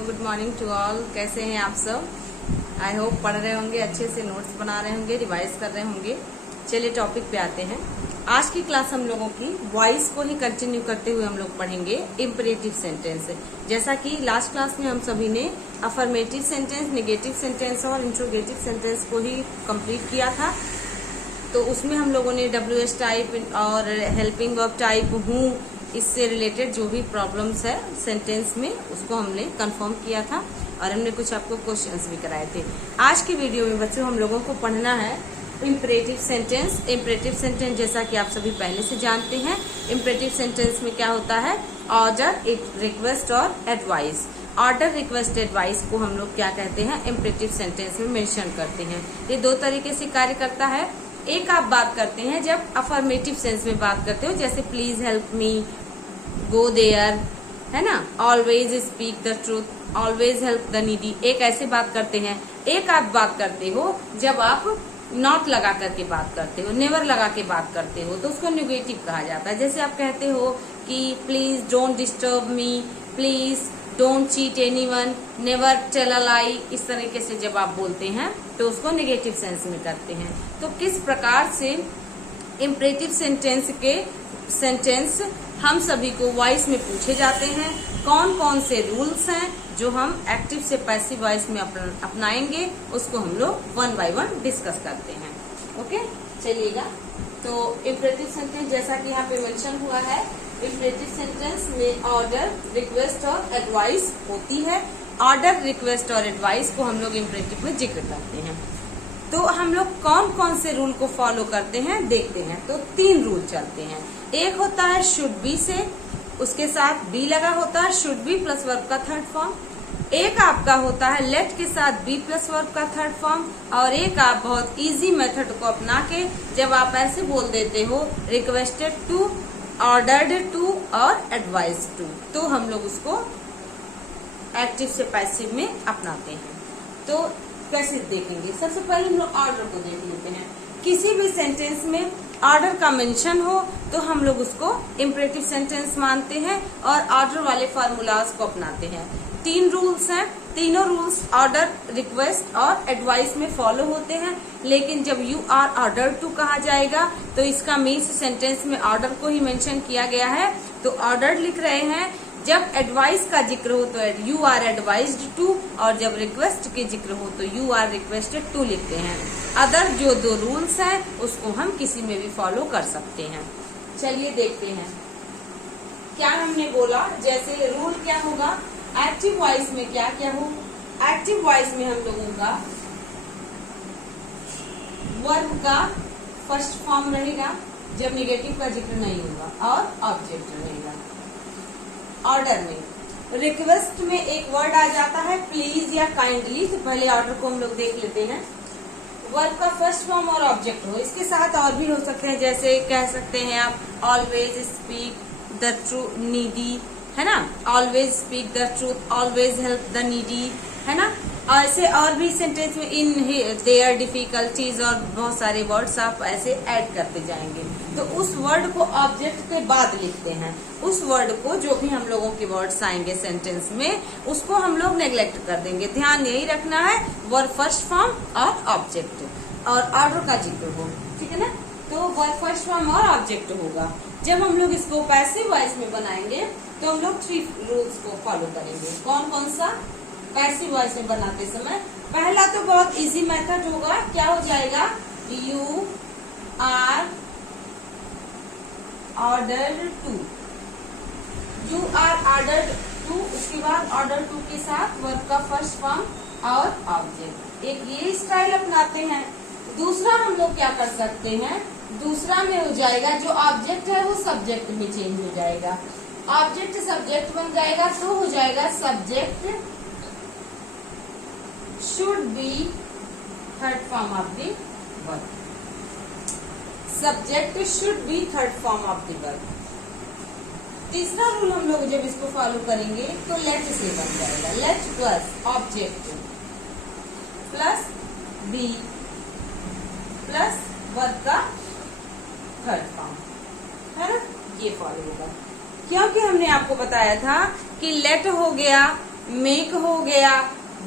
Good morning to all. कैसे हैं आप सब? आई होप पढ़ रहे होंगे, अच्छे से नोट्स बना रहे होंगे, रिवाइज कर रहे होंगे। चलिए टॉपिक पे आते हैं। आज की क्लास हम लोगों की वॉइस को ही कंटिन्यू करते हुए हम लोग पढ़ेंगे इम्परेटिव सेंटेंस। जैसा कि लास्ट क्लास में हम सभी ने अफर्मेटिव सेंटेंस, नेगेटिव सेंटेंस और इंट्रोगेटिव सेंटेंस को ही कंप्लीट किया था, तो उसमें हम लोगों ने WH टाइप और हेल्पिंग वर्ब टाइप, हूँ, इससे रिलेटेड जो भी प्रॉब्लम्स है सेंटेंस में उसको हमने कंफर्म किया था और हमने कुछ आपको क्वेश्चंस भी कराए थे। आज की वीडियो में बच्चों हम लोगों को पढ़ना है इम्परेटिव सेंटेंस। इम्परेटिव सेंटेंस जैसा कि आप सभी पहले से जानते हैं, इम्परेटिव सेंटेंस में क्या होता है? ऑर्डर, रिक्वेस्ट और एडवाइस। ऑर्डर, रिक्वेस्ट, एडवाइस को हम लोग क्या कहते हैं? इम्परेटिव सेंटेंस में मेंशन करते हैं। ये दो तरीके से कार्य करता है। एक आप बात करते हैं जब अफर्मेटिव सेंस में बात करते हो, जैसे please help me, go there, है ना, always speak the truth, always help the needy. एक ऐसे बात करते हैं। एक आप बात करते हो जब आप नॉट लगा करके बात करते हो, नेवर लगा के बात करते हो, तो उसको नेगेटिव कहा जाता है। जैसे आप कहते हो कि please don't disturb me, please don't cheat anyone, never tell a lie. इस तरीके से जब आप बोलते हैं तो उसको नेगेटिव सेंस में करते हैं। तो किस प्रकार से इम्परेटिव सेंटेंस के सेंटेंस हम सभी को वॉइस में पूछे जाते हैं, कौन कौन से रूल्स हैं जो हम एक्टिव से पैसिव वॉइस में अपनाएंगे, उसको हम लोग वन बाय वन डिस्कस करते हैं। ओके, चलिएगा। तो इम्परेटिव सेंटेंस जैसा कि यहाँ पे मेंशन हुआ है, इम्परेटिव सेंटेंस में ऑर्डर, रिक्वेस्ट और एडवाइस होती है। ऑर्डर, रिक्वेस्ट और एडवाइस को हम लोग इम्परेटिव में जिक्र करते हैं। तो हम लोग कौन कौन से रूल को फॉलो करते हैं देखते हैं। तो 3 रूल चलते हैं। एक होता है शुड बी से, उसके साथ बी लगा होता है, शुड बी प्लस वर्ब का थर्ड फॉर्म। एक आपका होता है लेट के साथ बी प्लस वर्ब का थर्ड फॉर्म। और एक आप बहुत इजी मेथड को अपना के जब आप ऐसे बोल देते हो रिक्वेस्टेड टू, ऑर्डर्ड टू और एडवाइज टू, तो हम लोग उसको एक्टिव से पैसिव में अपनाते हैं। तो कैसे देखेंगे? सबसे पहले हम लोग ऑर्डर को देख लेते हैं। किसी भी सेंटेंस में ऑर्डर का मेंशन हो तो हम लोग उसको इम्परेटिव सेंटेंस मानते हैं और ऑर्डर वाले फार्मूलाज को अपनाते हैं। 3 रूल्स हैं। तीनों रूल्स ऑर्डर, रिक्वेस्ट और एडवाइस में फॉलो होते हैं। लेकिन जब यू आर ऑर्डर टू कहा जाएगा तो इसका मीन्स सेंटेंस में ऑर्डर को ही मेंशन किया गया है, तो ऑर्डर लिख रहे हैं। जब एडवाइस का जिक्र हो तो यू आर एडवाइज्ड टू, और जब रिक्वेस्ट के जिक्र हो तो यू आर रिक्वेस्टेड टू लिखते हैं। अदर जो 2 रूल्स हैं उसको हम किसी में भी फॉलो कर सकते हैं। चलिए देखते हैं क्या हमने बोला। जैसे रूल क्या होगा, एक्टिव वॉइस में क्या क्या हो? एक्टिव वॉइस में हम लोगों का वर्ब का फर्स्ट फॉर्म रहेगा जब निगेटिव का जिक्र नहीं होगा, और ऑब्जेक्ट रहेगा। ऑर्डर में रिक्वेस्ट में एक वर्ड आ जाता है प्लीज या काइंडली, तो पहले ऑर्डर को हम लोग देख लेते हैं। वर्ब का फर्स्ट फॉर्म और ऑब्जेक्ट हो, इसके साथ और भी हो सकते हैं, जैसे कह सकते हैं आप always speak the true needy, है ना, always speak the truth, always help the needy, है ना। ऐसे और भी सेंटेंस में इन देयर डिफिकल्टीज और बहुत सारे वर्ड्स आप ऐसे ऐड करते जाएंगे। तो उस वर्ड को ऑब्जेक्ट के बाद लिखते हैं। उस वर्ड को, जो भी हम लोगों के वर्ड्स आएंगे सेंटेंस में, उसको हम लोग नेग्लेक्ट कर देंगे। ध्यान यही रखना है वर्ड फर्स्ट फॉर्म और ऑब्जेक्ट और ऑर्डर का जिक्र हो, ठीक है ना। तो वर्ड फर्स्ट फॉर्म और ऑब्जेक्ट होगा। जब हम लोग इसको पैसिव वॉइस में बनाएंगे तो हम लोग 3 रूल्स को फॉलो करेंगे। कौन कौन सा? पैसिव वॉइस में बनाते समय पहला तो बहुत इजी मेथड होगा, क्या हो जाएगा? You are ordered to, you are ordered to, उसके बाद ऑर्डर टू के साथ वर्ब का फर्स्ट फॉर्म और ऑब्जेक्ट। एक ये स्टाइल अपनाते हैं। दूसरा हम लोग क्या कर सकते हैं, दूसरा में हो जाएगा जो ऑब्जेक्ट है वो सब्जेक्ट में चेंज हो जाएगा। ऑब्जेक्ट सब्जेक्ट बन जाएगा तो हो जाएगा subject should B third form of the verb. Subject should B third form of the verb. तीसरा रूल हम लोग जब इसको फॉलो करेंगे तो लेट से बन जाएगा। Let plus object plus be plus verb का थर्ड फॉर्म, है ना, ये फॉलो होगा। क्योंकि हमने आपको बताया था कि लेट हो गया मेक हो गया,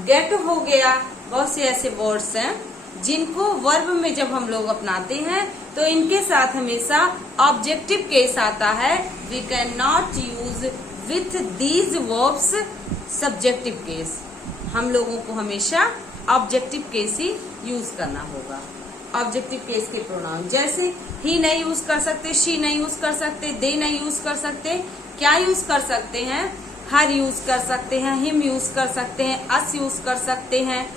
गेट हो गया, बहुत से ऐसे वर्ड्स हैं जिनको वर्ब में जब हम लोग अपनाते हैं तो इनके साथ हमेशा ऑब्जेक्टिव केस आता है। We can not use with these verbs subjective case. हम लोगों को हमेशा ऑब्जेक्टिव केस ही यूज करना होगा। ऑब्जेक्टिव केस के प्रोनाउन जैसे ही नहीं यूज कर सकते, शी नहीं यूज कर सकते, दे नहीं यूज कर सकते, क्या यूज कर सकते हैं, हर यूज कर सकते हैं, हिम यूज कर सकते हैं, अस यूज कर सकते हैं,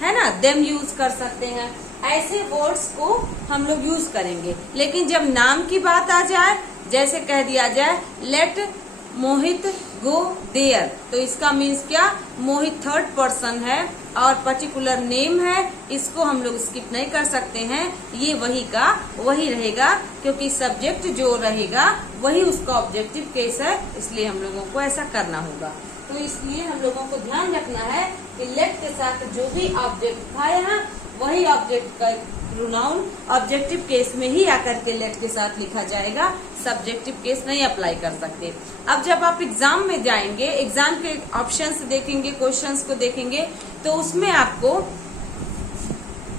है ना, देम यूज कर सकते हैं। ऐसे वर्ड्स को हम लोग यूज करेंगे। लेकिन जब नाम की बात आ जाए, जैसे कह दिया जाए लेट मोहित गो देयर, तो इसका मीन्स क्या, मोहित थर्ड पर्सन है और पर्टिकुलर नेम है, इसको हम लोग स्किप नहीं कर सकते हैं। ये वही का वही रहेगा, क्योंकि सब्जेक्ट जो रहेगा वही उसका ऑब्जेक्टिव केस है, इसलिए हम लोगों को ऐसा करना होगा। तो इसलिए हम लोगों को ध्यान रखना है कि लेट के साथ जो भी ऑब्जेक्ट था यहाँ, वही ऑब्जेक्ट का प्रोनाउन ऑब्जेक्टिव केस में ही आकर के लेट के साथ लिखा जाएगा, सब्जेक्टिव केस नहीं अप्लाई कर सकते। अब जब आप एग्जाम में जाएंगे, एग्जाम के ऑप्शंस देखेंगे, क्वेश्चंस को देखेंगे, तो उसमें आपको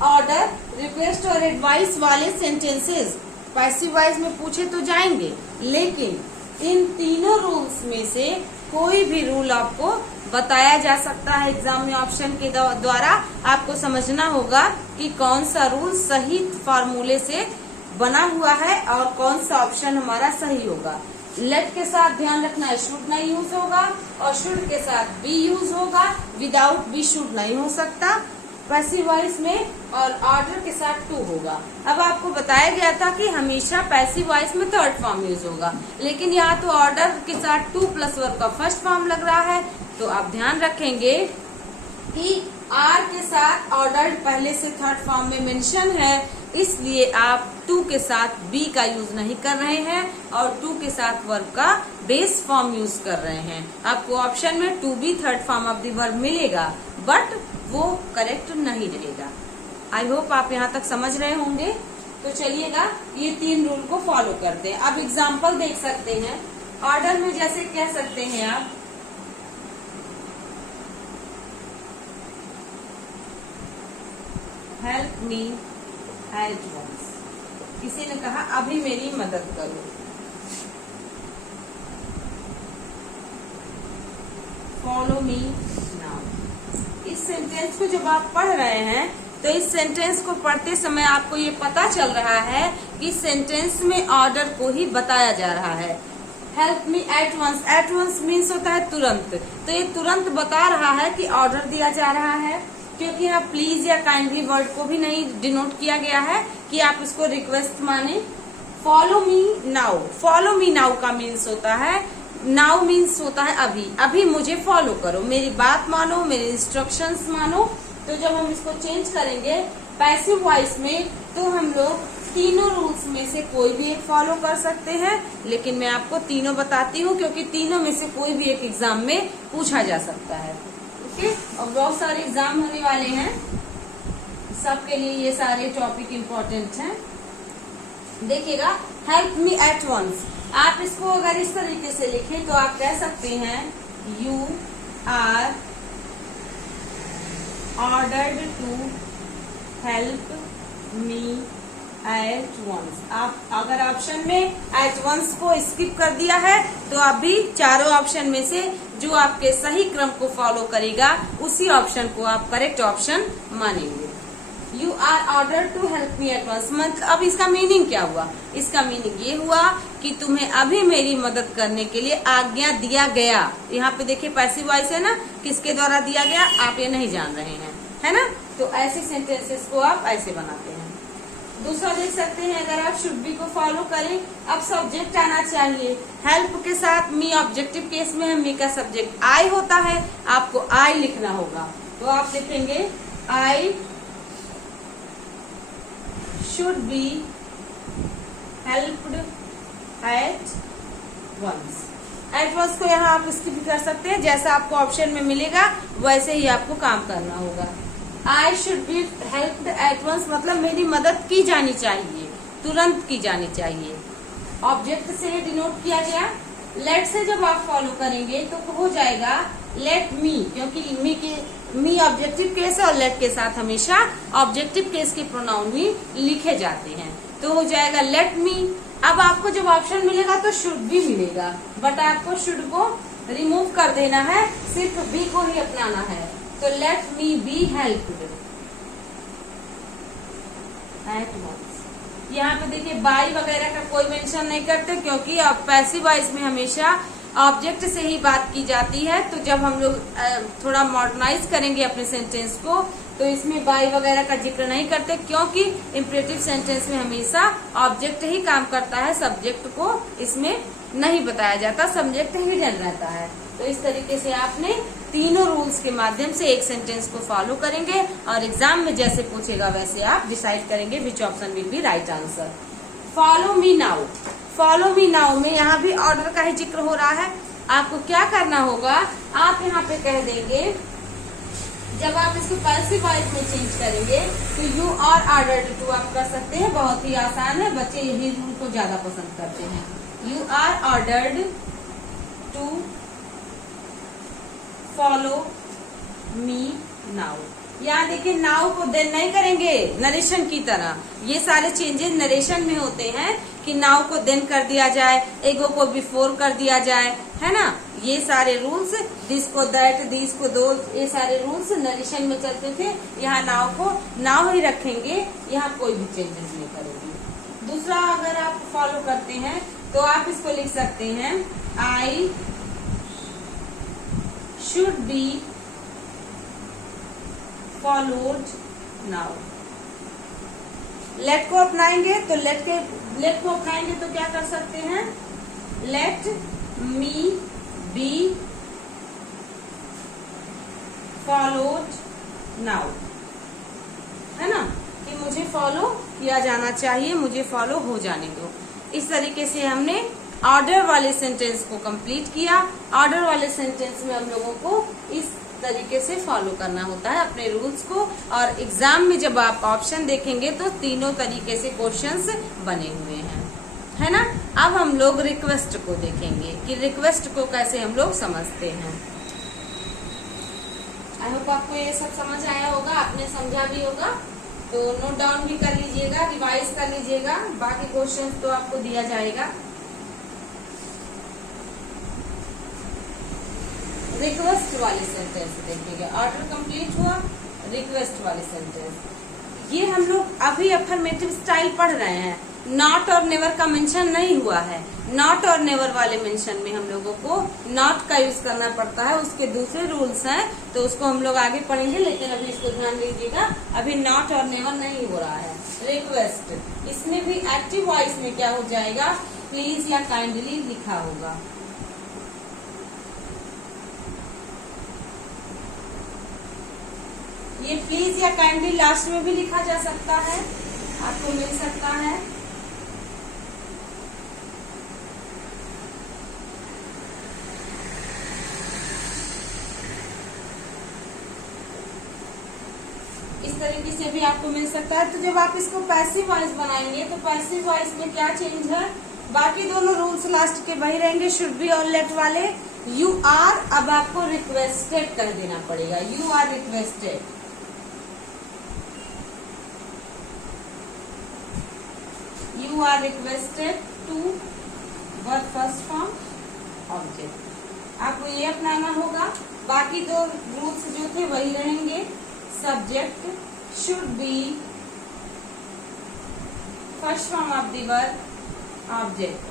ऑर्डर, रिक्वेस्ट और एडवाइस वाले सेंटेंसेस पैसिव वॉइस में पूछे तो जाएंगे, लेकिन इन तीनों रूल्स में से कोई भी रूल आपको बताया जा सकता है एग्जाम में ऑप्शन के द्वारा। आपको समझना होगा कि कौन सा रूल सही फार्मूले से बना हुआ है और कौन सा ऑप्शन हमारा सही होगा। लेट के साथ ध्यान रखना है शुड नहीं यूज होगा, और शुड के साथ बी यूज होगा, विदाउट बी शुड नहीं हो सकता पैसिव वॉइस में, और ऑर्डर के साथ टू होगा। अब आपको बताया गया था कि हमेशा पैसिव वॉइस में थर्ड फॉर्म यूज होगा, लेकिन यहाँ तो ऑर्डर के साथ टू प्लस वर्ब का फर्स्ट फॉर्म लग रहा है, तो आप ध्यान रखेंगे कि आर के साथ ऑर्डर पहले से थर्ड फॉर्म में मेंशन है, इसलिए आप टू के साथ बी का यूज नहीं कर रहे हैं और टू के साथ वर्ब का बेस फॉर्म यूज कर रहे हैं। आपको ऑप्शन में to be third form of the verb मिलेगा, बट वो करेक्ट नहीं रहेगा। आई होप आप यहाँ तक समझ रहे होंगे। तो चलिएगा ये तीन रूल को फॉलो करते हैं। अब एग्जाम्पल देख सकते हैं। ऑर्डर में जैसे कह सकते हैं आप, हेल्प मी एट वंस, किसी ने कहा अभी मेरी मदद करो। Follow me now. इस सेंटेंस को जब आप पढ़ रहे हैं तो इस सेंटेंस को पढ़ते समय आपको ये पता चल रहा है कि सेंटेंस में ऑर्डर को ही बताया जा रहा है। Help me at once, at once means होता है तुरंत, तो ये तुरंत बता रहा है कि ऑर्डर दिया जा रहा है, क्योंकि यहाँ प्लीज या काइंडली वर्ड को भी नहीं डिनोट किया गया है कि आप इसको रिक्वेस्ट माने। Follow me now, follow me now का मीन्स होता है, नाउ मीन्स होता है अभी, अभी मुझे फॉलो करो, मेरी बात मानो, मेरे इंस्ट्रक्शंस मानो। तो जब हम इसको चेंज करेंगे पैसिव वॉइस में, तो हम लोग तीनों रूल्स में से कोई भी एक फॉलो कर सकते हैं, लेकिन मैं आपको तीनों बताती हूँ क्योंकि तीनों में से कोई भी एक एग्जाम में पूछा जा सकता है। ओके, और बहुत सारे एग्जाम होने वाले हैं, सबके लिए ये सारे टॉपिक इम्पोर्टेंट हैं। देखिएगा, हेल्प मी एट वंस, आप इसको अगर इस तरीके से लिखें तो आप कह सकते हैं you are ordered to help me at once. आप अगर ऑप्शन में एट वंस को स्किप कर दिया है तो आप भी चारों ऑप्शन में से जो आपके सही क्रम को फॉलो करेगा उसी ऑप्शन को आप करेक्ट ऑप्शन मानेंगे। You are order to help me at once, मतलब अब इसका मीनिंग क्या हुआ? इसका मीनिंग ये हुआ कि तुम्हें अभी मेरी मदद करने के लिए आज्ञा दिया गया। यहाँ पे देखिए पैसिव वॉइस है ना, किसके द्वारा दिया गया आप ये नहीं जान रहे हैं, है ना। तो ऐसे सेंटेंसेस को आप ऐसे बनाते हैं। दूसरा देख सकते हैं, अगर आप शुड बी को फॉलो करें, अब सब्जेक्ट आना चाहिए। हेल्प के साथ मी ऑब्जेक्टिव केस में है, मी का सब्जेक्ट आई होता है, आपको आई लिखना होगा। तो आप लिखेंगे I should be helped at once। At once को यहाँ आप इसकी भी कर सकते हैं, जैसा आपको ऑप्शन में मिलेगा वैसे ही आपको काम करना होगा। I should be helped at once मतलब मेरी मदद की जानी चाहिए, तुरंत की जानी चाहिए। ऑब्जेक्ट से डिनोट किया गया। लेट से जब आप फॉलो करेंगे तो हो जाएगा लेट मी, क्योंकि मी ऑब्जेक्टिव केस है और लेट के साथ हमेशा ऑब्जेक्टिव केस के प्रोनाउन भी लिखे जाते हैं। तो हो जाएगा लेट मी। अब आपको जब ऑप्शन मिलेगा तो शुड भी मिलेगा, बट आपको शुड को रिमूव कर देना है, सिर्फ बी को ही अपनाना है। तो let me be helped at once. यहाँ पे देखिए बाई वगैरह का कोई मेंशन नहीं करते, क्योंकि अब पैसिव वॉइस में हमेशा ऑब्जेक्ट से ही बात की जाती है। तो जब हम लोग थोड़ा मॉडर्नाइज करेंगे अपने सेंटेंस को, तो इसमें बाई वगैरह का जिक्र नहीं करते, क्योंकि इम्परेटिव सेंटेंस में हमेशा ऑब्जेक्ट ही काम करता है, सब्जेक्ट को इसमें नहीं बताया जाता, सब्जेक्ट हिडन रहता है। तो इस तरीके से आपने तीनों रूल्स के माध्यम से एक सेंटेंस को फॉलो करेंगे और एग्जाम में जैसे पूछेगा वैसे आप डिसाइड करेंगे which option will be right answer. Follow me now. Follow me now में यहाँ भी ऑर्डर का ही जिक्र हो रहा है। आपको क्या करना होगा, आप यहाँ पे कह देंगे, जब आप इसको पैसिव वॉइस में चेंज करेंगे तो यू आर ऑर्डर्ड टू आप कर सकते हैं, बहुत ही आसान है, बच्चे यही रूल को ज्यादा पसंद करते हैं। You are ordered to follow me now. यहाँ देखिए नाउ को देन नहीं करेंगे नरेशन की तरह, ये सारे चेंजेस नरेशन में होते हैं कि नाउ को देन कर दिया जाए, एगो को बिफोर कर दिया जाए, है ना। ये सारे रूल्स, दिस को दैट, दिस को दो, ये सारे रूल्स नरेशन में चलते थे। यहाँ नाउ को नाउ ही रखेंगे, यहाँ कोई भी चेंजेस नहीं करेंगे। दूसरा अगर आप फॉलो करते हैं तो आप इसको लिख सकते हैं, I should be followed now. Let को अपनाएंगे तो लेट को अपनाएंगे तो क्या कर सकते हैं, late me B followed now, है ना, कि मुझे फॉलो किया जाना चाहिए, मुझे फॉलो हो जाने दो। इस तरीके से हमने ऑर्डर वाले सेंटेंस को कंप्लीट किया। ऑर्डर वाले सेंटेंस में हम लोगों को इस तरीके से फॉलो करना होता है अपने रूल्स को, और एग्जाम में जब आप ऑप्शन देखेंगे तो तीनों तरीके से क्वेश्चंस बने हुए हैं, है ना। अब हम लोग रिक्वेस्ट को देखेंगे कि रिक्वेस्ट को कैसे हम लोग समझते हैं। आई होप आपको ये सब समझ आया होगा, आपने समझा भी होगा, तो नोट डाउन भी कर लीजिएगा, रिवाइज कर लीजिएगा, बाकी क्वेश्चंस तो आपको दिया जाएगा। रिक्वेस्ट वाले सेंटेंस देखिएगा, ऑर्डर कंप्लीट हुआ, रिक्वेस्ट वाले सेंटेंस, ये हम लोग अभी अफर्मेटिव स्टाइल पढ़ रहे हैं, नॉट और नेवर का मेंशन नहीं हुआ है। नॉट और नेवर वाले मेंशन में हम लोगों को नॉट का यूज करना पड़ता है, उसके दूसरे रूल्स हैं, तो उसको हम लोग आगे पढ़ेंगे, लेकिन अभी इसको ध्यान दीजिएगा, अभी नॉट और नेवर नहीं हो रहा है। रिक्वेस्ट, इसमें भी एक्टिव वॉइस में क्या हो जाएगा, प्लीज या काइंडली लिखा होगा। ये प्लीज या काइंडली लास्ट में भी लिखा जा सकता है, आपको मिल सकता है। इस तरीके से भी आपको मिल सकता है। तो जब आप इसको पैसिव वॉइस बनाएंगे तो पैसिव वॉइस में क्या चेंज है, बाकी दोनों रूल्स लास्ट के वही रहेंगे, शुड बी और लेट वाले। यू आर अब आपको रिक्वेस्टेड कर देना पड़ेगा, you are requested. You are requested to verb first form object, आपको ये अपनाना होगा। बाकी दो रूल्स जो थे वही रहेंगे, subject should B first form of the verb, object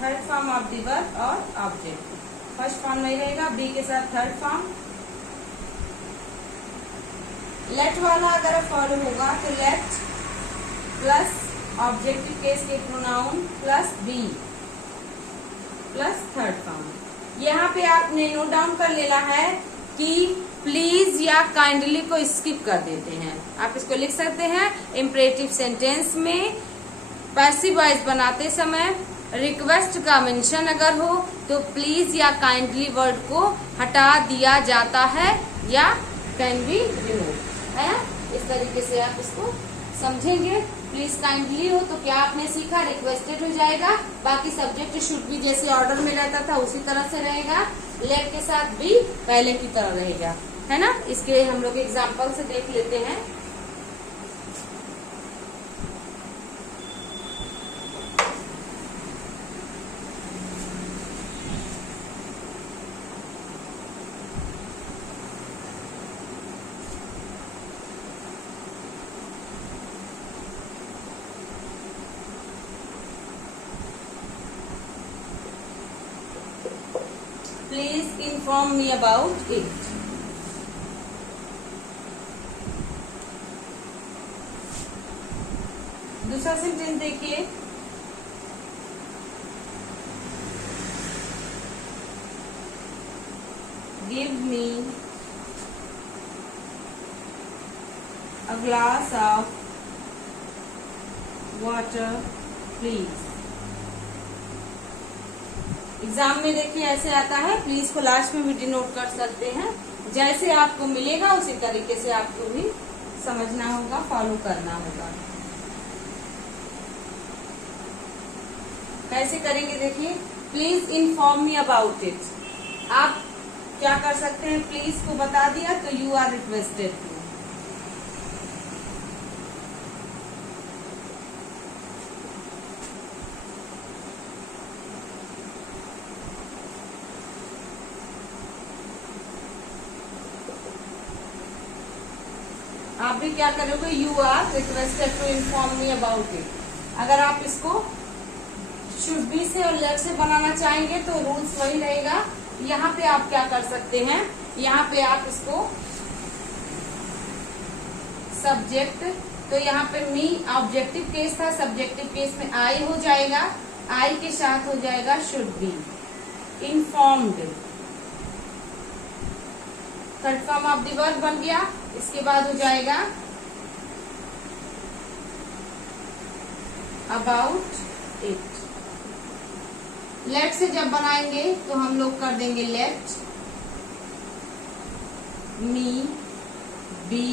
third form of the verb और ऑब्जेक्ट। फर्स्ट फॉर्म नहीं रहेगा, बी के साथ थर्ड फॉर्म। लेट वाला अगर फॉलो होगा तो लेट प्लस ऑब्जेक्टिव केस के pronoun plus be plus third form. यहाँ पे आपने नोट डाउन कर लेना है कि प्लीज या काइंडली को स्किप कर देते हैं। आप इसको लिख सकते हैं, इम्परेटिव सेंटेंस में पैसिव वॉइस बनाते समय रिक्वेस्ट का मेंशन अगर हो तो प्लीज या काइंडली वर्ड को हटा दिया जाता है या कैन बी रिमूव, है। इस तरीके से आप इसको समझेंगे। प्लीज काइंडली हो तो क्या आपने सीखा, रिक्वेस्टेड हो जाएगा, बाकी सब्जेक्ट शुड भी जैसे ऑर्डर में रहता था उसी तरह से रहेगा। लेट के साथ बी पहले की तरह रहेगा, है ना। इसके हम लोग एग्जाम्पल से देख लेते हैं। Please inform me about it. दूसरा सेंटेंस देखिए, give me a glass of water please। Exam में देखिए ऐसे आता है, प्लीज को लास्ट में भी डिनोट कर सकते हैं। जैसे आपको मिलेगा उसी तरीके से आपको भी समझना होगा, फॉलो करना होगा। कैसे करेंगे देखिए, please inform me about it. आप क्या कर सकते हैं, प्लीज को बता दिया तो यू आर रिक्वेस्टेड टू। आप भी क्या करोगे, you are requested to inform me about it. अगर आप इसको शुड बी से और लेट से बनाना चाहेंगे तो रूल्स वही रहेगा। यहाँ पे आप क्या कर सकते हैं, यहाँ पे आप इसको सब्जेक्ट, तो यहाँ पे मी ऑब्जेक्टिव केस था, सब्जेक्टिव केस में आई हो जाएगा, आई के साथ हो जाएगा should be. Informed third form of the verb बन गया। इसके बाद हो जाएगा अबाउट इट। लेट से जब बनाएंगे तो हम लोग कर देंगे late me be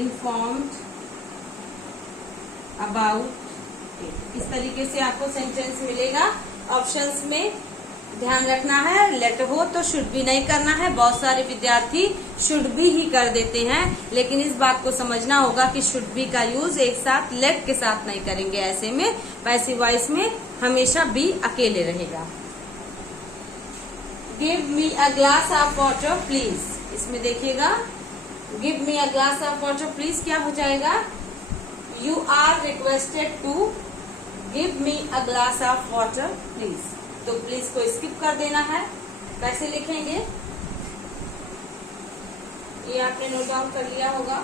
informed about it. इस तरीके से आपको सेंटेंस मिलेगा। ऑप्शंस में ध्यान रखना है, लेट हो तो शुड भी नहीं करना है। बहुत सारे विद्यार्थी शुड भी ही कर देते हैं, लेकिन इस बात को समझना होगा कि शुड भी का यूज एक साथ लेट के साथ नहीं करेंगे। ऐसे में पैसिव वॉइस में हमेशा बी अकेले रहेगा। Give me a glass of water please. इसमें देखिएगा, give me a glass of water please क्या हो जाएगा, you are requested to give me a glass of water please. तो प्लीज को स्किप कर देना है। कैसे लिखेंगे ये आपने नोट डाउन कर लिया होगा।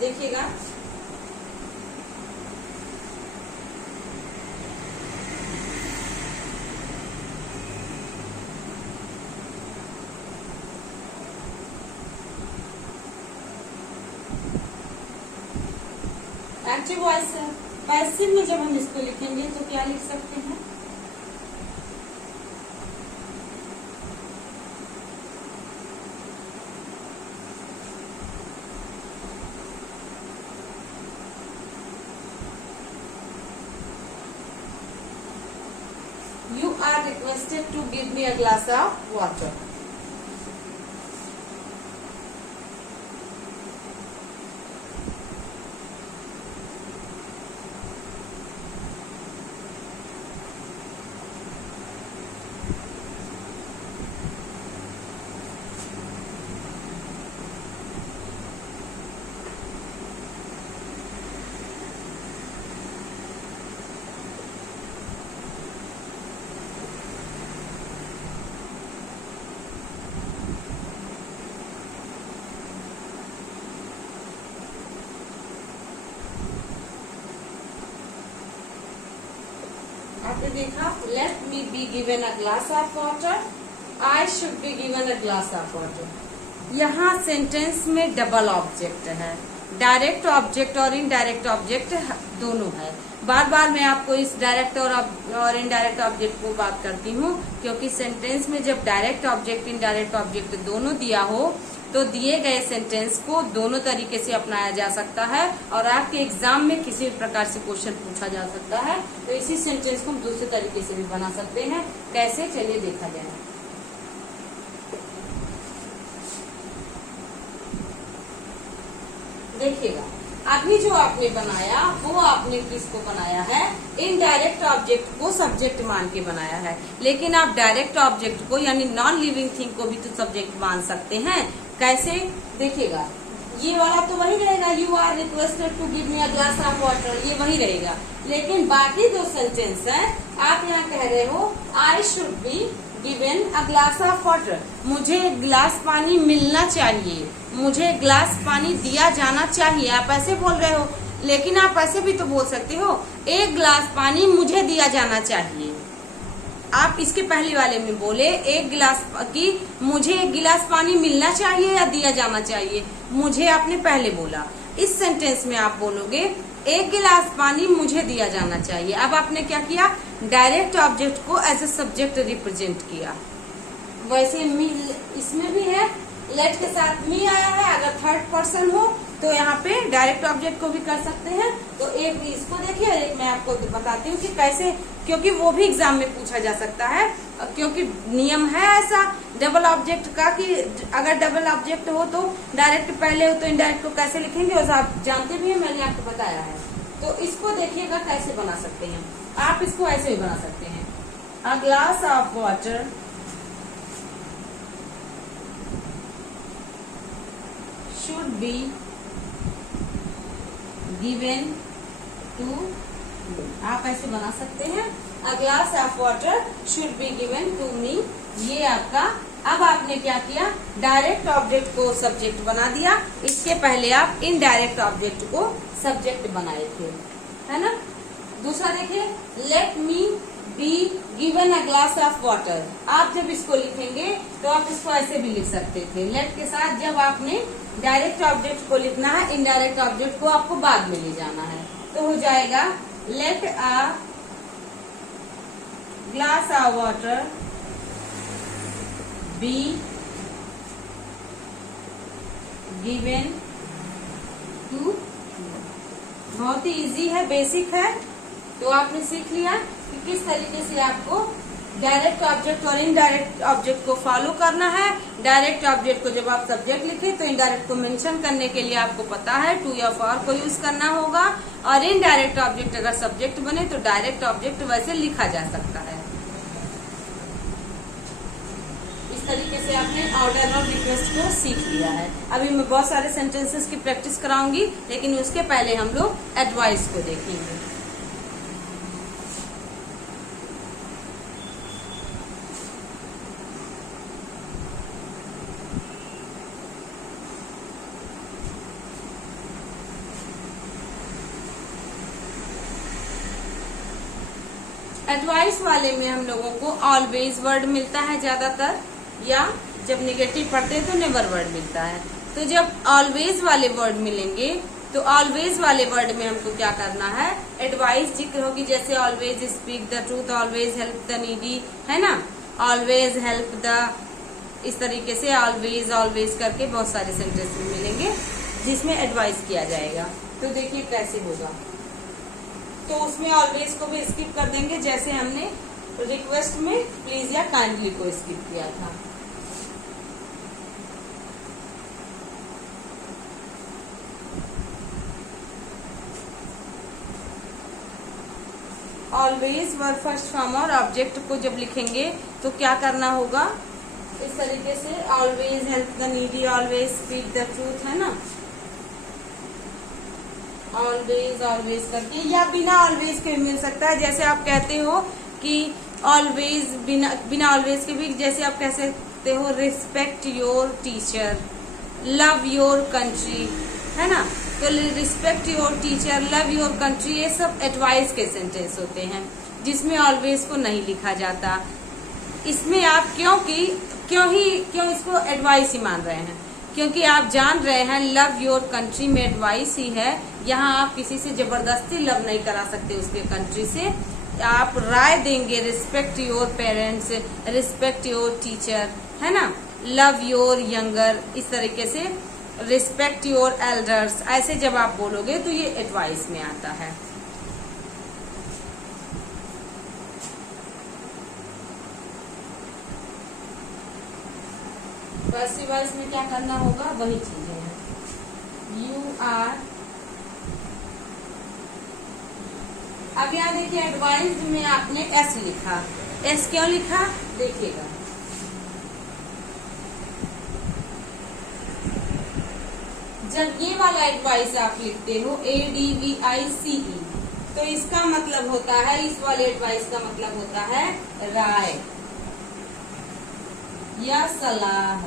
देखिएगा, एक्टिव वॉइस पैसिव में जब हम इसको लिखेंगे तो क्या लिख सकते हैं, you are requested to give me a glass of water। आपने देखा, late me be given a glass of water, I should be given a glass of water. यहाँ सेंटेंस में डबल ऑब्जेक्ट है, डायरेक्ट ऑब्जेक्ट और indirect object दोनों है। बार बार मैं आपको इस डायरेक्ट और इनडायरेक्ट ऑब्जेक्ट को बात करती हूँ, क्योंकि सेंटेंस में जब डायरेक्ट ऑब्जेक्ट इनडायरेक्ट ऑब्जेक्ट दोनों दिया हो तो दिए गए सेंटेंस को दोनों तरीके से अपनाया जा सकता है और आपके एग्जाम में किसी भी प्रकार से क्वेश्चन पूछा जा सकता है। तो इसी सेंटेंस को हम दूसरे तरीके से भी बना सकते हैं। कैसे, चलिए देखा जाए। देखिएगा, अभी जो आपने बनाया वो आपने किसको बनाया है, इनडायरेक्ट ऑब्जेक्ट को सब्जेक्ट मान के बनाया है। लेकिन आप डायरेक्ट ऑब्जेक्ट को यानी नॉन लिविंग थिंग को भी तो सब्जेक्ट मान सकते हैं। कैसे, देखिएगा, ये वाला तो वही रहेगा, you are requested to give me a glass of water, ये वही रहेगा। लेकिन बाकी दो सेंटेंस है, आप यहाँ कह रहे हो आई should be given a glass of water, मुझे गिलास पानी मिलना चाहिए, मुझे गिलास पानी दिया जाना चाहिए, आप ऐसे बोल रहे हो। लेकिन आप ऐसे भी तो बोल सकते हो, एक गिलास पानी मुझे दिया जाना चाहिए। आप इसके पहले वाले में बोले एक गिलास की मुझे एक गिलास पानी मिलना चाहिए या दिया जाना चाहिए, मुझे आपने पहले बोला। इस सेंटेंस में आप बोलोगे एक गिलास पानी मुझे दिया जाना चाहिए। अब आपने क्या किया, डायरेक्ट ऑब्जेक्ट को एज ए सब्जेक्ट रिप्रेजेंट किया। वैसे मी इसमें भी है, लेट के साथ मी आया है, अगर थर्ड पर्सन हो तो यहाँ पे डायरेक्ट ऑब्जेक्ट को भी कर सकते हैं। तो एक इसको देखिए और एक मैं आपको बताती हूँ कि कैसे, क्योंकि वो भी एग्जाम में पूछा जा सकता है, क्योंकि नियम है ऐसा डबल ऑब्जेक्ट का कि अगर डबल ऑब्जेक्ट हो तो डायरेक्ट पहले हो तो इनडायरेक्ट को कैसे लिखेंगे, और आप जानते भी हैं, मैंने आपको बताया है। तो इसको देखिएगा कैसे बना सकते हैं। आप इसको ऐसे भी बना सकते हैं, अ glass of water should be given to, आप ऐसे बना सकते हैं, a glass of water should be given to me। ये आपका, अब आपने क्या किया, डायरेक्ट ऑब्जेक्ट को सब्जेक्ट बना दिया। इसके पहले आप इनडायरेक्ट ऑब्जेक्ट को सब्जेक्ट बनाए थे, है ना। दूसरा देखिए, late me be given a glass of water. आप जब इसको लिखेंगे तो आप इसको ऐसे भी लिख सकते थे, लेट के साथ जब आपने डायरेक्ट ऑब्जेक्ट को लिखना है, इनडायरेक्ट ऑब्जेक्ट को आपको बाद में ले जाना है। तो हो जाएगा let a glass of water be given to. बहुत ही इजी है, बेसिक है, तो आपने सीख लिया कि किस तरीके से आपको डायरेक्ट ऑब्जेक्ट और इनडायरेक्ट ऑब्जेक्ट को फॉलो करना है। डायरेक्ट ऑब्जेक्ट को जब आप सब्जेक्ट लिखे तो इनडायरेक्ट को मेंशन करने के लिए आपको पता है टू या फॉर को यूज करना होगा, और इनडायरेक्ट ऑब्जेक्ट अगर सब्जेक्ट बने तो डायरेक्ट ऑब्जेक्ट वैसे लिखा जा सकता है। इस तरीके से आपने ऑर्डर और रिक्वेस्ट को सीख लिया है। अभी मैं बहुत सारे सेंटेंसेस की प्रैक्टिस कराऊंगी, लेकिन उसके पहले हम लोग एडवाइस को देखेंगे। एडवाइस वाले में हम लोगों को ऑलवेज वर्ड मिलता है ज्यादातर, या जब निगेटिव पढ़ते हैं तो नेवर वर्ड मिलता है। तो जब ऑलवेज वाले वर्ड मिलेंगे तो ऑलवेज वाले वर्ड में हमको क्या करना है, एडवाइस जिक्र होगी, जैसे always speak the truth, always help the needy, है ना, ऑलवेज हेल्प द, इस तरीके से ऑलवेज ऑलवेज करके बहुत सारे सेंटेंस मिलेंगे जिसमें एडवाइस किया जाएगा। तो देखिए कैसे होगा, तो उसमें ऑलवेज को भी स्किप कर देंगे, जैसे हमने रिक्वेस्ट में प्लीज या काइंडली को स्किप किया था। ऑलवेज वर्ब फर्स्ट फॉर्म और ऑब्जेक्ट को जब लिखेंगे तो क्या करना होगा, इस तरीके से always help the needy, always speak the truth, है ना, ऑलवेज ऑलवेज करके, या बिना ऑलवेज के भी मिल सकता है। जैसे आप कहते हो कि ऑलवेज, बिना ऑलवेज के भी, जैसे आप कह सकते हो respect your teacher, love your country, है ना। तो respect your teacher, love your country, ये सब एडवाइस के सेंटेंस होते हैं जिसमें ऑलवेज को नहीं लिखा जाता। इसमें आप क्यों इसको एडवाइस ही मान रहे हैं, क्योंकि आप जान रहे हैं लव योर कंट्री में एडवाइस ही है। यहाँ आप किसी से जबरदस्ती लव नहीं करा सकते उसके कंट्री से, आप राय देंगे, respect your parents, respect your teacher, है ना। लव योर यंगर, इस तरीके से रिस्पेक्ट योर एल्डर्स, ऐसे जब आप बोलोगे तो ये एडवाइस में आता है। पैसिव वॉइस में क्या करना होगा, वही चीजें हैं। यू आर, अब यहाँ देखिए एडवाइस में आपने एस लिखा, एस क्यों लिखा देखिएगा, जब ये वाला एडवाइस आप लिखते हो ADVICE, तो इसका मतलब होता है, इस वाले एडवाइस का मतलब होता है राय या सलाह,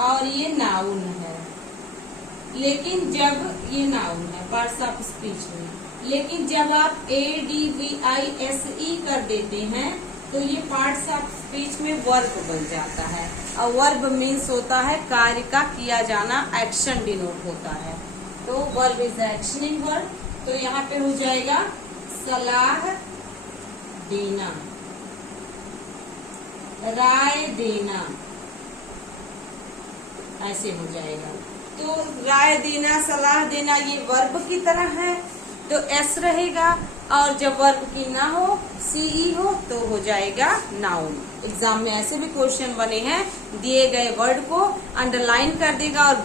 और ये नाउन है। लेकिन जब ये नाउन है पार्ट्स ऑफ स्पीच में, लेकिन जब आप ADVISE कर देते हैं तो ये पार्ट्स ऑफ स्पीच में वर्ब बन जाता है, और वर्ब मीन्स होता है कार्य का किया जाना, एक्शन डिनोट होता है। तो वर्ब इज एक्शनिंग वर्ब, तो यहाँ पे हो जाएगा सलाह देना, राय देना, ऐसे हो जाएगा। तो राय देना, सलाह देना ये वर्ब की तरह है, तो एस रहेगा, और जब वर्ब की ना हो, CE हो, तो हो जाएगा नाउन। एग्जाम में ऐसे भी क्वेश्चन बने हैं, दिए गए वर्ड को अंडरलाइन कर देगा और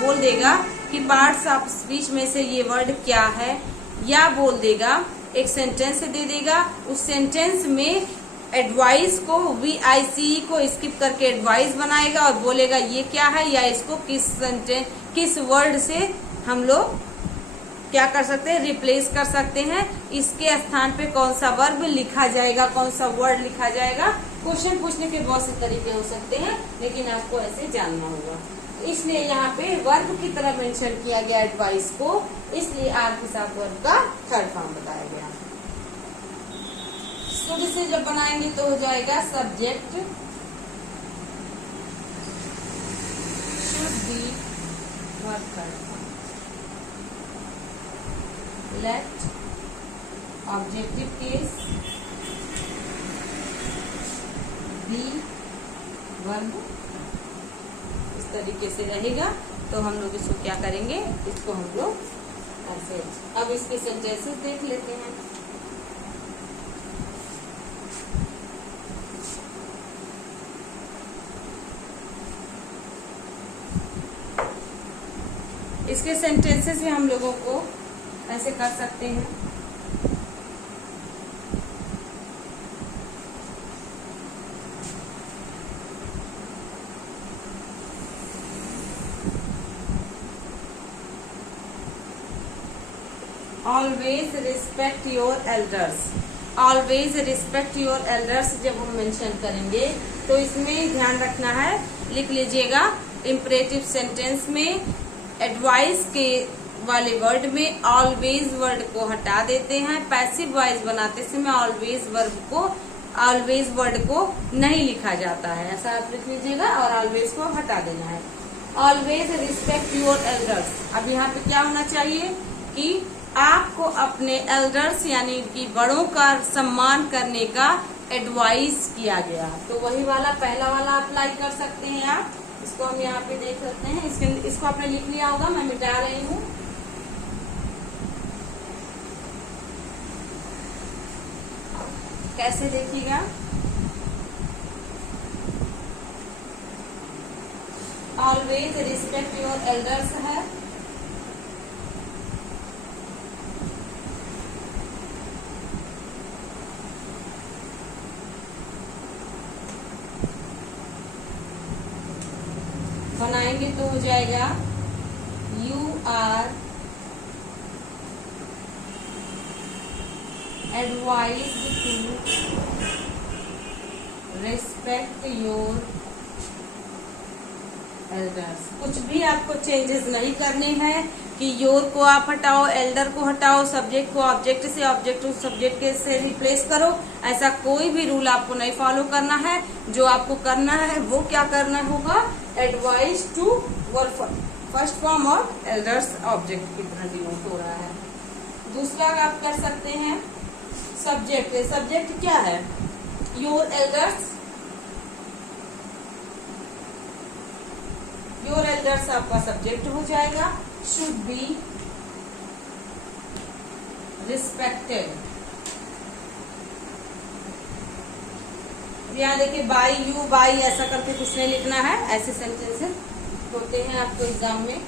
बोल देगा कि पार्ट्स ऑफ स्पीच में से ये वर्ड क्या है, या बोल देगा एक सेंटेंस दे देगा, उस सेंटेंस में एडवाइस को VICE को स्किप करके एडवाइस बनाएगा और बोलेगा ये क्या है, या इसको किस वर्ड से हम लोग क्या कर सकते हैं, रिप्लेस कर सकते हैं, इसके स्थान पे कौन सा वर्ब लिखा जाएगा, कौन सा वर्ड लिखा जाएगा। क्वेश्चन पूछने के बहुत से तरीके हो सकते हैं, लेकिन आपको ऐसे जानना होगा। इसलिए यहाँ पे वर्ब की तरह मेंशन किया गया एडवाइस को, इसलिए आर के साथ वर्ब का थर्ड फॉर्म बताया गया। शुड से जब बनाएंगे तो हो जाएगा subject should be verb third form, let objective case be verb, इस तरीके से रहेगा। तो हम लोग इसको क्या करेंगे, इसको हम लोग ऐसे, अब इसके सेंटेंसेस देख लेते हैं। इसके सेंटेंसेस भी हम लोगों को ऐसे कर सकते हैं। Always respect your elders, always respect your elders जब हम मेंशन करेंगे तो इसमें ध्यान रखना है, लिख लीजिएगा इम्परेटिव सेंटेंस में एडवाइस के वाले वर्ड में ऑलवेज वर्ड को हटा देते हैं। पैसिव वॉइस बनाते समय ऑलवेज वर्ड को नहीं लिखा जाता है, ऐसा आप लिख लीजिएगा, और ऑलवेज को हटा देना है। ऑलवेज रिस्पेक्ट योर एल्डर्स, अब यहाँ पे क्या होना चाहिए कि आपको अपने एल्डर्स यानी कि बड़ों का सम्मान करने का एडवाइस किया गया, तो वही वाला पहला वाला अप्लाई कर सकते हैं आप। इसको हम यहाँ पे देख सकते हैं, इसको आपने लिख लिया होगा, मैं मिटा रही हूँ। कैसे देखिएगा, ऑलवेज रिस्पेक्ट योर एल्डर्स है, बनाएंगे तो हो जाएगा you are advised to respect your elders. कुछ भी आपको चेंजेस नहीं करने हैं कि योर को आप हटाओ, एल्डर को हटाओ, सब्जेक्ट को ऑब्जेक्ट से, ऑब्जेक्ट को सब्जेक्ट से रिप्लेस करो, ऐसा कोई भी रूल आपको नहीं फॉलो करना है। जो आपको करना है वो क्या करना होगा, advise to verb first form और एल्डर्स ऑब्जेक्ट की तरह डिनोट हो रहा है। दूसरा आप कर सकते हैं सब्जेक्ट, सब्जेक्ट क्या है, योर एल्डर्स योर एल्डर्स आपका सब्जेक्ट हो जाएगा, शुड बी रिस्पेक्टेड। यहाँ देखिए बाई यू बाई ऐसा करके कुछ नहीं लिखना है, ऐसे सेंटेंसेस होते हैं आपको एग्जाम में।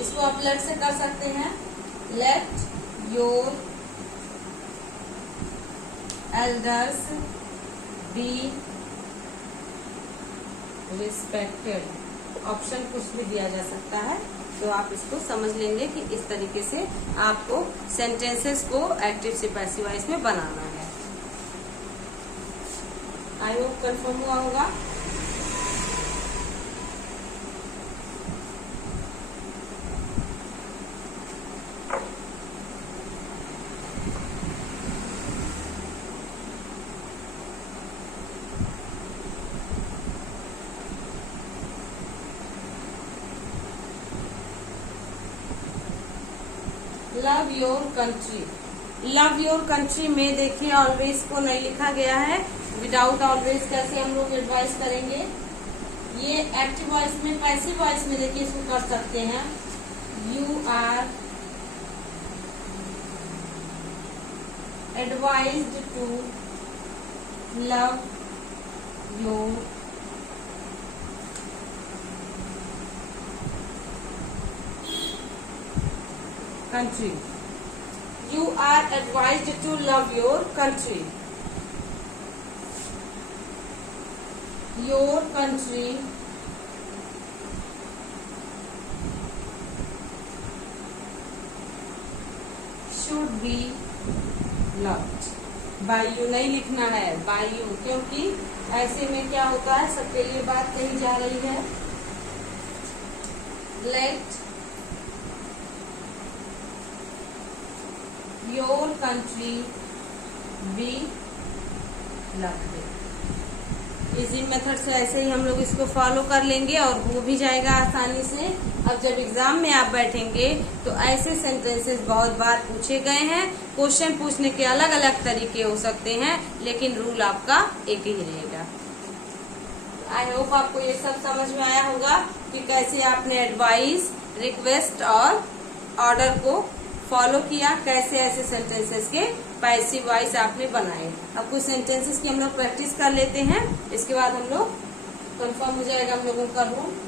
इसको आप लेट से कर सकते हैं, let your elders be respected. Option कुछ भी दिया जा सकता है, तो आप इसको समझ लेंगे कि इस तरीके से आपको सेंटेंसेस को एक्टिव से पैसिव वॉइस में बनाना है। आई होप कंफर्म हुआ होगा। Love your country. Love your country में देखिए ऑलवेज को नहीं लिखा गया है, विदाउट ऑलवेज कैसे हम लोग एडवाइस करेंगे। ये एक्टिव वॉइस में, पैसिव वॉइस में देखिए इसको कर सकते हैं, you are advised to love your country. You are advised to love your country. Your country should be loved. by you नहीं लिखना है, by you, क्योंकि ऐसे में क्या होता है, सबके लिए बात कही जा रही है। Let your country be loved. Easy method से ऐसे ही हम लोग इसको फॉलो कर लेंगे और हो भी जाएगा आसानी से। अब जब एग्जाम में आप बैठेंगे तो ऐसे सेंटेंसेस बहुत बार पूछे गए हैं। क्वेश्चन पूछने के अलग अलग तरीके हो सकते हैं, लेकिन रूल आपका एक ही रहेगा। आई होप आपको ये सब समझ में आया होगा कि कैसे आपने एडवाइस, रिक्वेस्ट और ऑर्डर को फॉलो किया, कैसे ऐसे सेंटेंसेस के पैसिव वॉइस आपने बनाए। अब कुछ सेंटेंसेस की हम लोग प्रैक्टिस कर लेते हैं, इसके बाद हम लोग कंफर्म हो जाएगा हम लोगों का रूल।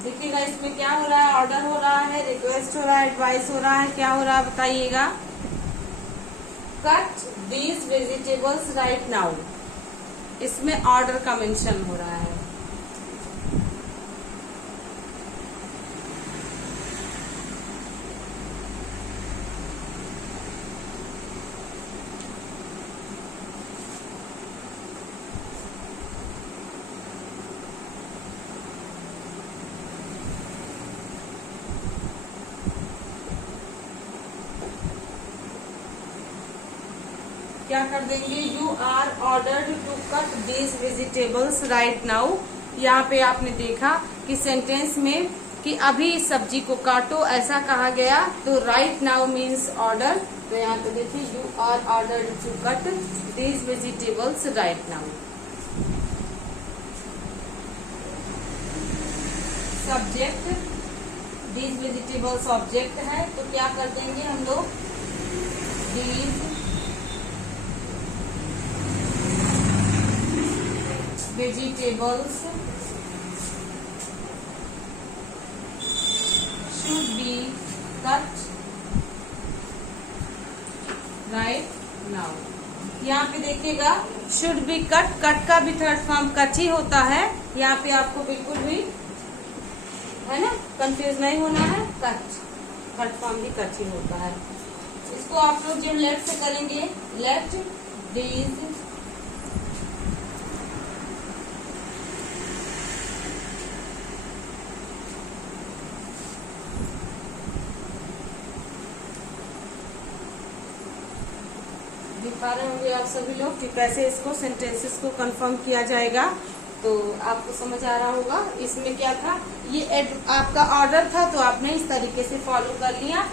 देखिएगा इसमें क्या हो रहा है, ऑर्डर हो रहा है, रिक्वेस्ट हो रहा है, एडवाइस हो रहा है, क्या हो रहा है बताइएगा। Cut these vegetables right now, इसमें ऑर्डर का मेंशन हो रहा है। क्या कर देंगे, you are ordered to cut these vegetables right now. यहाँ पे आपने देखा कि सेंटेंस में कि अभी इस सब्जी को काटो ऐसा कहा गया, तो राइट नाउ मीन्स ऑर्डर। तो यहाँ पे देखिए you are ordered to cut these vegetables right now. Subject these vegetables object है, तो क्या कर देंगे हम लोग, these vegetables should be cut right now। यहाँ पे देखिएगा should be cut, कट का भी थर्ड फॉर्म कट ही होता है। यहाँ पे आपको बिल्कुल भी है ना कंफ्यूज नहीं होना है, कट थर्ड फॉर्म भी कट ही होता है। इसको आप लोग जब लेफ्ट से करेंगे, लेफ्ट दीज पा रहे होंगे आप सभी लोग कि कैसे इसको सेंटेंसेस को कंफर्म किया जाएगा। तो आपको समझ आ रहा होगा। इसमें क्या था, ये आपका ऑर्डर था तो आपने इस तरीके से फॉलो कर लिया।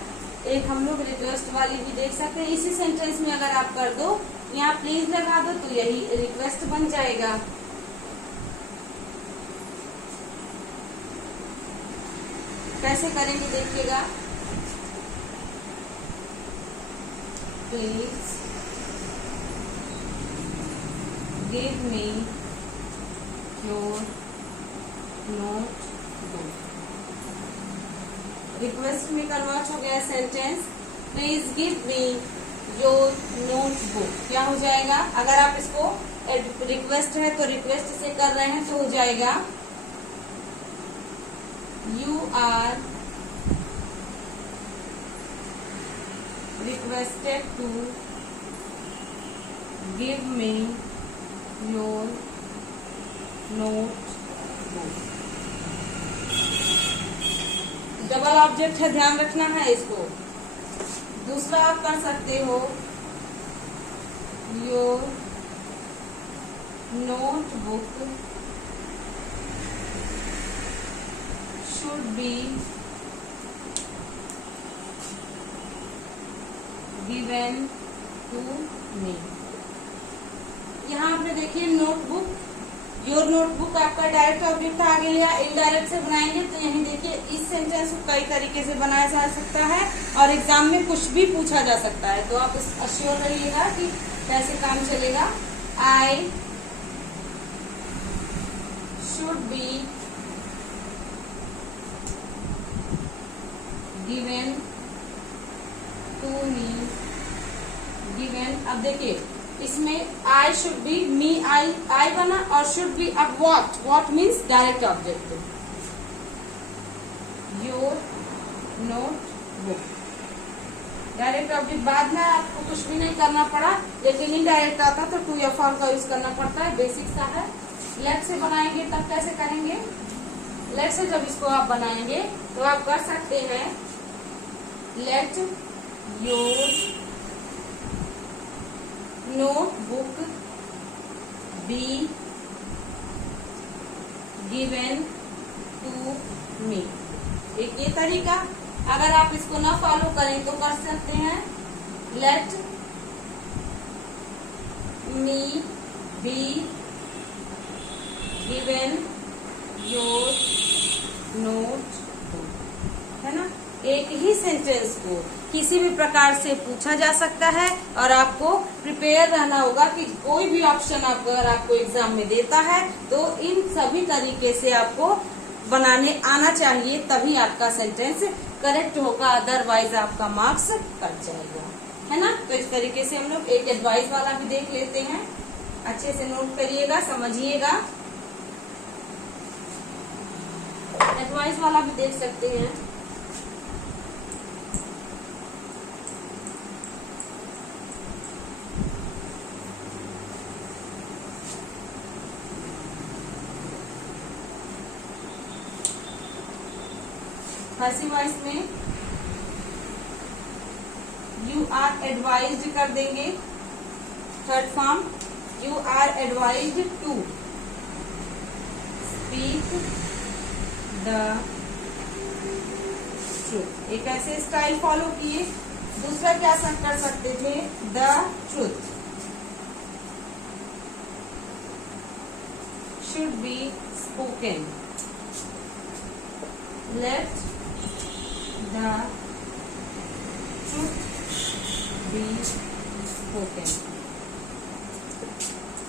एक हम लोग रिक्वेस्ट वाली भी देख सकते हैं। इसी सेंटेंस में अगर आप कर दो, यहाँ प्लीज लगा दो तो यही रिक्वेस्ट बन जाएगा। कैसे करेंगे देखिएगा। Please give me your notebook. Request में कन्वर्ट हो गया sentence, please give me your notebook. क्या हो जाएगा, अगर आप इसको रिक्वेस्ट है तो रिक्वेस्ट से कर रहे हैं तो हो जाएगा you are requested to give me your notebook। Double object है, ध्यान रखना है इसको। दूसरा आप कर सकते हो, your notebook should be given to me। यहाँ आपने देखिए नोटबुक, योर नोटबुक आपका डायरेक्ट ऑब्जेक्ट आ गया। इनडायरेक्ट से बनाएंगे तो यही देखिए इस सेंटेंस को कई तरीके से बनाया जा सकता है और एग्जाम में कुछ भी पूछा जा सकता है। तो आप अश्योर रहिएगा कि कैसे काम चलेगा। I should be given to me, given. अब देखिए इसमें आई शुड बी, मी आई बना और शुड बी। अब what means direct object, your notebook. Direct object बाद में आपको कुछ भी नहीं करना पड़ा, लेकिन इनडायरेक्ट आता तो टू या फॉर का यूज करना पड़ता है, बेसिक सा है। लेफ्ट से बनाएंगे तब कैसे करेंगे, लेफ्ट से जब इसको आप बनाएंगे तो आप कर सकते हैं, let your notebook be given to me. एक ये तरीका। अगर आप इसको ना फॉलो करें तो कर सकते हैं, late me be given your notebook, है ना। एक ही सेंटेंस को किसी भी प्रकार से पूछा जा सकता है और आपको प्रिपेयर रहना होगा कि कोई भी ऑप्शन अगर आपको एग्जाम में देता है तो इन सभी तरीके से आपको बनाने आना चाहिए, तभी आपका सेंटेंस करेक्ट होगा, अदरवाइज आपका मार्क्स कट जाएगा, है ना। तो इस तरीके से हम लोग एक एडवाइस वाला भी देख लेते हैं। अच्छे से नोट करिएगा, समझिएगा। एडवाइस वाला भी देख सकते हैं। पैसिव वॉइस में यू आर एडवाइज्ड कर देंगे। Third form, you are advised to speak the truth. एक ऐसे स्टाइल फॉलो किए। दूसरा क्या कर सकते थे, the truth should be spoken. Let the truth be spoken.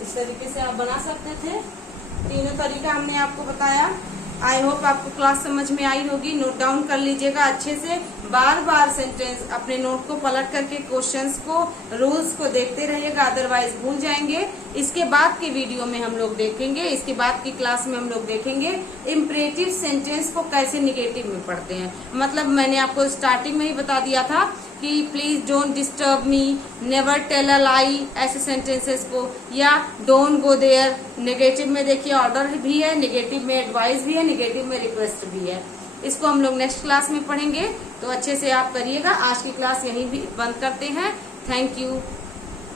इस तरीके से आप बना सकते थे। तीनों तरीका हमने आपको बताया। आई होप आपको क्लास समझ में आई होगी। नोट डाउन कर लीजिएगा अच्छे से। बार बार सेंटेंस अपने नोट को पलट करके क्वेश्चंस को, रूल्स को देखते रहिएगा, अदरवाइज भूल जाएंगे। इसके बाद की वीडियो में हम लोग देखेंगे, इसके बाद की क्लास में हम लोग देखेंगे इम्परेटिव सेंटेंस को कैसे निगेटिव में पढ़ते हैं। मतलब मैंने आपको स्टार्टिंग में ही बता दिया था कि please don't disturb me, never tell a lie, ऐसे सेंटेंसेस को, या डोंट गो देयर। नेगेटिव में देखिए ऑर्डर भी है, नेगेटिव में एडवाइस भी है, नेगेटिव में रिक्वेस्ट भी है। इसको हम लोग नेक्स्ट क्लास में पढ़ेंगे, तो अच्छे से आप करिएगा। आज की क्लास यहीं भी बंद करते हैं। Thank you.